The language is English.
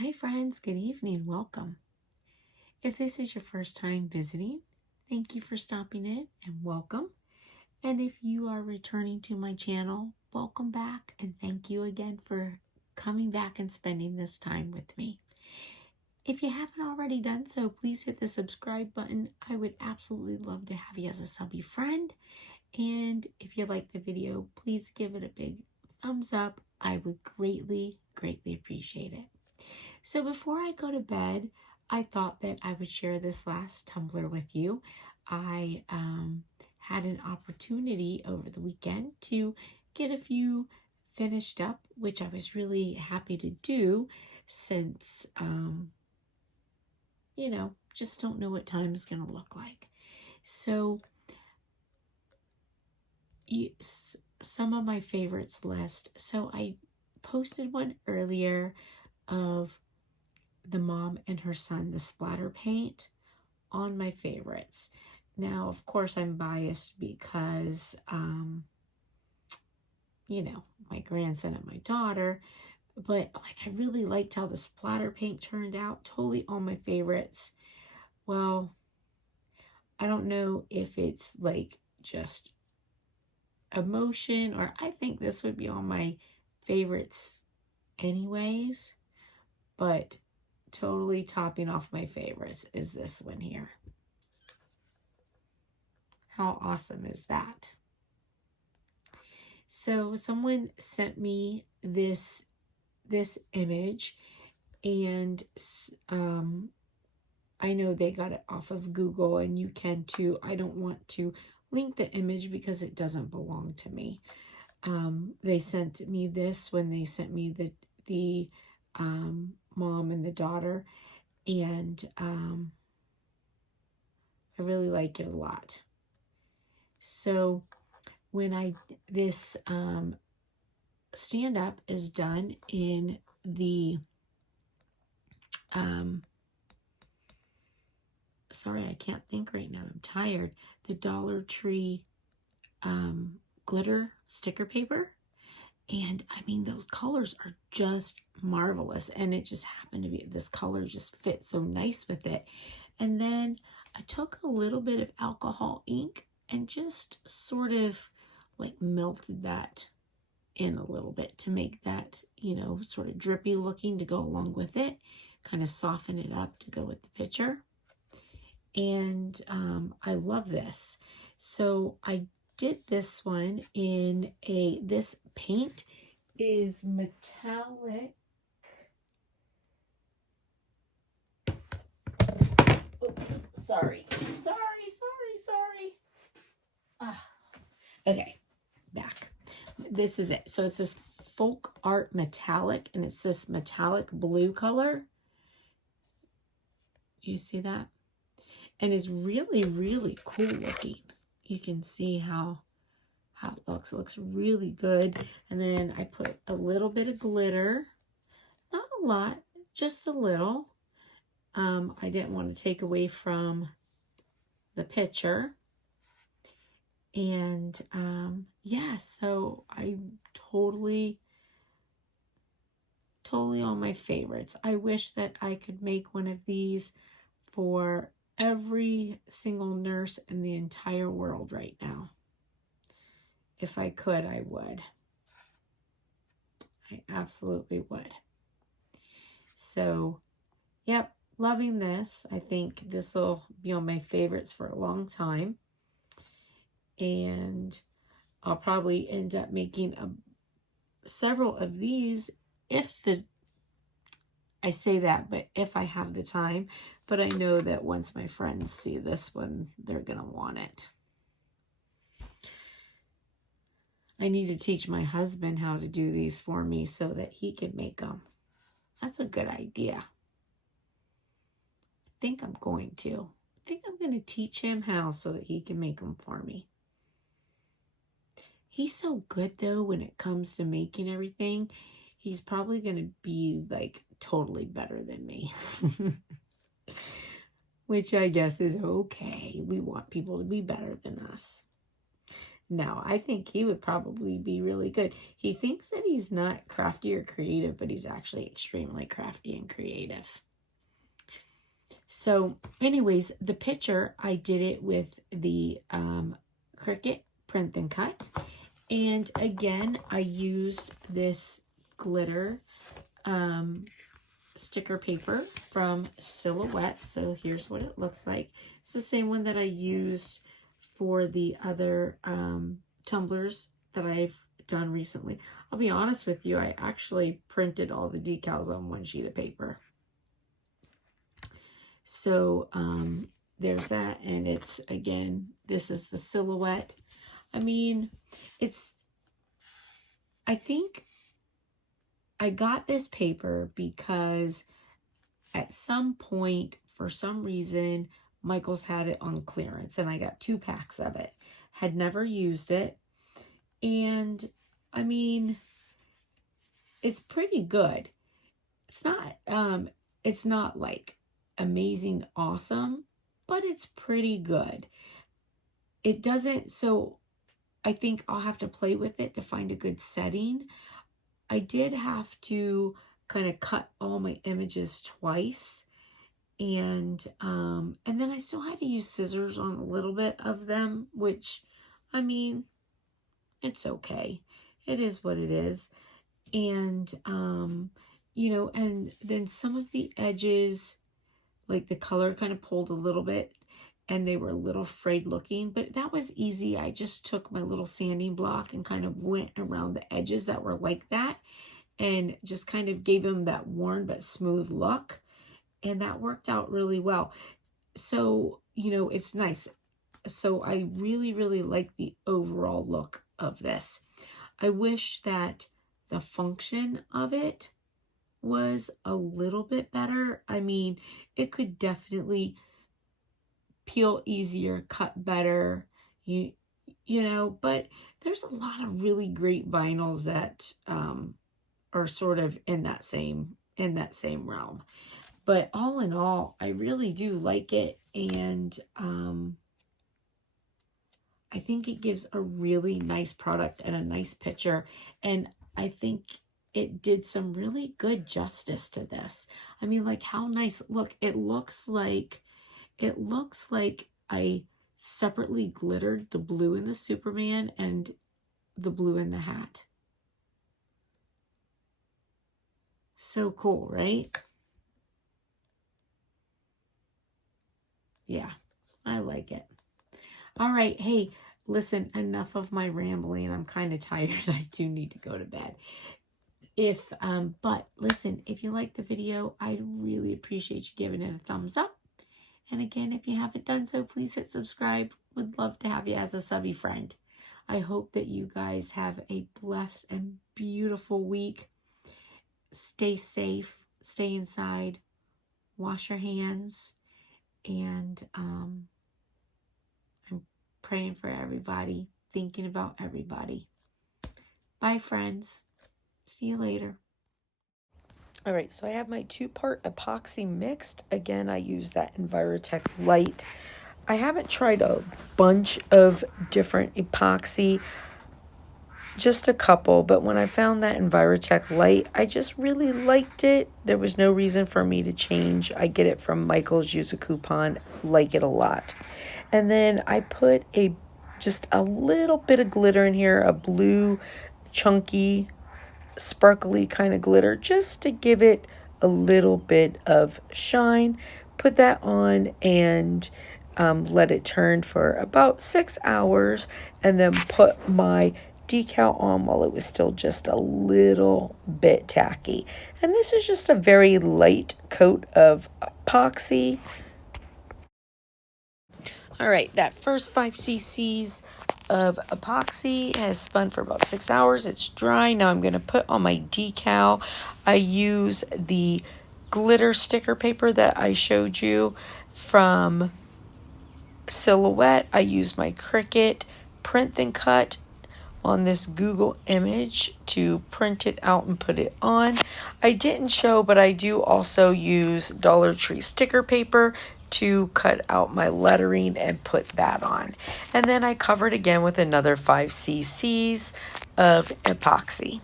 Hi friends, good evening, welcome. If this is your first time visiting, thank you for stopping in and welcome. And if you are returning to my channel, welcome back and thank you again for coming back and spending this time with me. If you haven't already done so, please hit the subscribe button. I would absolutely love to have you as a subby friend. And if you like the video, please give it a big thumbs up. I would greatly appreciate it. So before I go to bed, I thought that I would share this last tumbler with you. I had an opportunity over the weekend to get a few finished up, which I was really happy to do since, just don't know what time is going to look like. So some of my favorites list. So I posted one earlier of the mom and her son, the splatter paint, on my favorites. Now, of course, I'm biased because, my grandson and my daughter, but I really liked how the splatter paint turned out, totally on my favorites. Well, I don't know if it's just emotion, or I think this would be on my favorites anyways, but totally topping off my favorites is this one here. How awesome is that? So someone sent me this image, and I know they got it off of Google, and you can too. I don't want to link the image because it doesn't belong to me. They sent me this when they sent me the mom and the daughter, and I really like it a lot. So when this stand-up is done in the sorry, I can't think right now, I'm tired, the Dollar Tree glitter sticker paper. And I mean, those colors are just marvelous. And it just happened to be, this color just fits so nice with it. And then I took a little bit of alcohol ink and just sort of melted that in a little bit to make that, sort of drippy looking to go along with it. Kind of soften it up to go with the picture. And I love this. So I did this one in this paint is metallic. Oh, sorry. Okay, back. This is it. So it's this folk art metallic, and it's this metallic blue color. You see that? And it's really cool looking. You can see how it looks. It looks really good. And then I put a little bit of glitter. Not a lot, just a little. I didn't want to take away from the picture. And yeah, so I totally on my favorites. I wish that I could make one of these for every single nurse in the entire world right now. If I could, I would. I absolutely would. So, yep, loving this. I think this will be on my favorites for a long time. And I'll probably end up making several of these I say that, but if I have the time. But I know that once my friends see this one, they're going to want it. I need to teach my husband how to do these for me so that he can make them. That's a good idea. I think I'm going to. I think I'm going to teach him how so that he can make them for me. He's so good, though, when it comes to making everything. He's probably going to be, totally better than me. Which I guess is okay. We want people to be better than us. No, I think he would probably be really good. He thinks that he's not crafty or creative, but he's actually extremely crafty and creative. So anyways, the picture, I did it with the Cricut print and cut. And again, I used this glitter sticker paper from Silhouette. So here's what it looks like. It's the same one that I used for the other tumblers that I've done recently. I'll be honest with you, I actually printed all the decals on one sheet of paper. So there's that, and it's, again, this is the Silhouette. I mean, I think I got this paper because at some point, for some reason, Michael's had it on clearance, and I got 2 packs of it. Had never used it, and I mean, it's pretty good. It's not like amazing awesome, but it's pretty good. It doesn't, so I think I'll have to play with it to find a good setting. I did have to kind of cut all my images twice, and then I still had to use scissors on a little bit of them, which, I mean, it's okay. It is what it is. And you know, and then some of the edges, like the color kind of pulled a little bit, and they were a little frayed looking, but that was easy. I just took my little sanding block and kind of went around the edges that were like that, and just kind of gave them that worn but smooth look, and that worked out really well. So, you know, it's nice. So I really, really like the overall look of this. I wish that the function of it was a little bit better. I mean, it could definitely peel easier, cut better, you know, but there's a lot of really great vinyls that are sort of in that same realm. But all in all, I really do like it, and I think it gives a really nice product and a nice picture, and I think it did some really good justice to this. I mean, like, how nice, look, it looks like I separately glittered the blue in the Superman and the blue in the hat. So cool, right? Yeah, I like it. All right, hey, listen, enough of my rambling. I'm kind of tired. I do need to go to bed. But listen, if you like the video, I'd really appreciate you giving it a thumbs up. And again, if you haven't done so, please hit subscribe. Would love to have you as a subby friend. I hope that you guys have a blessed and beautiful week. Stay safe, stay inside, wash your hands, and I'm praying for everybody, thinking about everybody. Bye, friends. See you later. All right, so I have my 2-part epoxy mixed. Again, I use that Envirotech Light. I haven't tried a bunch of different epoxy, just a couple, but when I found that Envirotech Light, I just really liked it. There was no reason for me to change. I get it from Michael's, use a coupon, like it a lot. And then I put just a little bit of glitter in here, a blue, chunky, sparkly kind of glitter, just to give it a little bit of shine. Put that on and let it turn for about 6 hours, and then put my decal on while it was still just a little bit tacky. And this is just a very light coat of epoxy. All right, that first 5 cc's of epoxy has spun for about 6 hours. It's dry. Now I'm going to put on my decal. I use the glitter sticker paper that I showed you from Silhouette. I use my Cricut print and cut on this Google image to print it out and put it on. I didn't show, but I do also use Dollar Tree sticker paper to cut out my lettering and put that on. And then I covered again with another 5 cc's of epoxy.